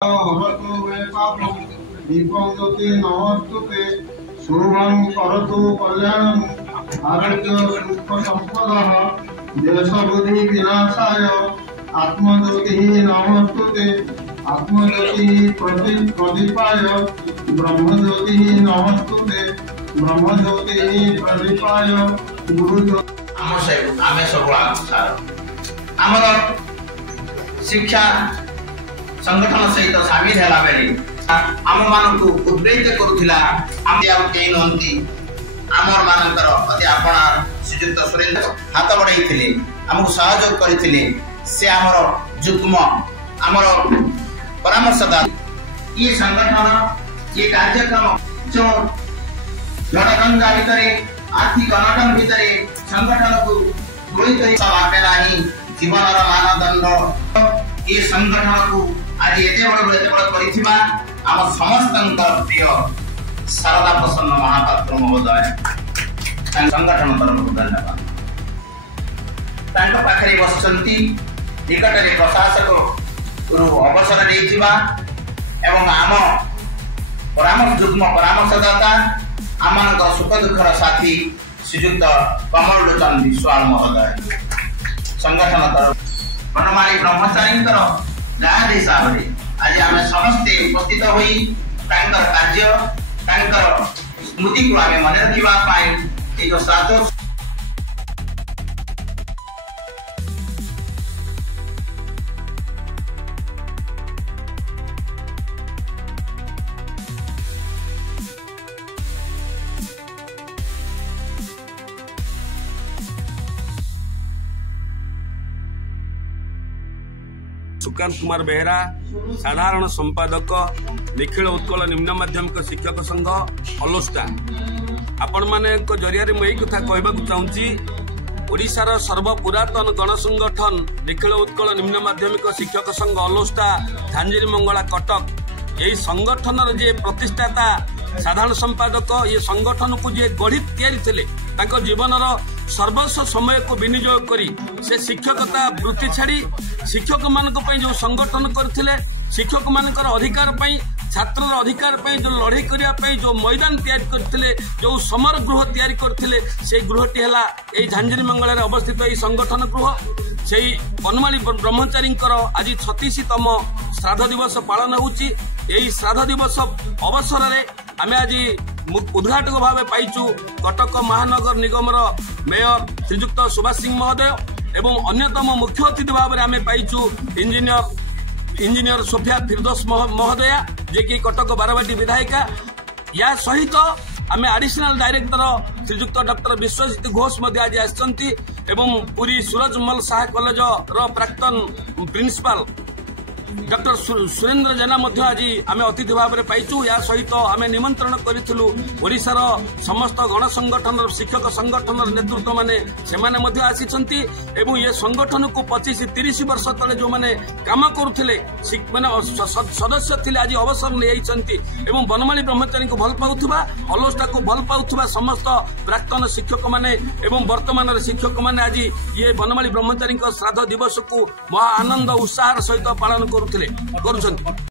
भवतु मे पापं दीपं ज्योति नमस्तुते शुभं करतु कल्याणं आरोग्य सुख संपदः देश बुद्धि विनाशाय आत्मज्योतिः नमस्तुते आत्मज्योतिः प्रदीपाय ब्रह्मज्योतिः नमस्तुते ब्रह्मज्योतिः प्रदीपाय गुरुज्योति आमे सब आमर शिक्षा संगठन सहित सामिल है बेले आम मान उद्वेलित करुला कई नुहति आमर मानकर अति आपना श्रीजुक्त सुरेंद्र हाथ बढ़ाई आमको सहयोग करते से आमर जुग्म आमर परामर्शदाता ये संगठन ये कार्यक्रम जो जनगंगा भितर आर्थिक अनटन भितर संगठन को जीवन मानदंड ये संगठन को आज एते बड़ आम समस्त प्रिय शारदा प्रसन्न महापात्र महोदय संगठन तरफ धन्यवाद पाखे बस निकट में प्रशासक अवसर एवं आम परामर्श जुग्म परामर्शदाता आम सुख दुखर साथी श्रीजुक्त कमल लोचन विश्वाल महोदय संगठन तरफ बनमाली ब्रह्मचारी गाँव हिसाब से आज आम समस्ते उपस्थित होई कार्य स्मृति को आम मन रखा जो श्राद्ध सुकांत कुमार बेहरा साधारण संपादक निखिल उत्कल निम्न माध्यमिक शिक्षक संघ अलोस्टा आपण माने जरिया मुझे कथा कहवाक चाहूँगी ओडिशार सर्वपुरातन गणसंगठन निखिल उत्कल निम्न माध्यमिक शिक्षक संघ अलोस्टा झांझरी मंगला कटक यही संगठन जे प्रतिष्ठाता साधारण संपादक ये संगठन को जे गढ़ी या जीवन सर्वस्व समय को विनियोग करी से शिक्षकता वृत्ति छाड़ी शिक्षक मान जो संगठन करथिले शिक्षक मान अधिकार छात्र अधिकार जो लड़ाई करने जो मैदान तैयारी करथिले जो समर गृह तैयारी करथिले से गृहटी है यही झांझरी मंगल अवस्थित यही संगठन गृह से बनमाली ब्रह्मचारी आज 36तम श्राद्ध दिवस पालन होची यही श्राद्ध दिवस अवसर में आम आज उद्घाटक भाव पाइचु कटक महानगर निगम मेयर श्रीजुक्त सुभाष सिंह महोदय एवं अन्यतम मुख्य अतिथि भाव में आम पाइचु इंजीनियर सोफिया फिरदोस महोदया जे कि कटक बारवाटी विधायिका या सहित आम एडिशनल डायरेक्टर श्रीजुक्त डॉक्टर विश्वजित घोष आज आसछंती एवं पुरी सूरजमल शाह कॉलेज प्राक्तन प्रिंसिपाल डॉक्टर सुरेंद्र जेना आज आम अतिथि भाव में पाइचु या सहित आम निमंत्रण करूँ ओडिशार समस्त गण संगठन शिक्षक संगठन नेतृत्व मैंने आसी ये संगठन को 25-30 वर्ष तले जो मैंने काम करुले सदस्य थे आज अवसर नहीं बनमाली ब्रह्मचारी को भल पाउथुबा अलोस्टा को भल पाउथुबा समस्त प्राक्तन शिक्षक मैंने वर्तमान शिक्षक मैंने आज ये बनमाली ब्रह्मचारी श्राद्ध दिवस को महा आनंद उत्साह सहित पालन करुले।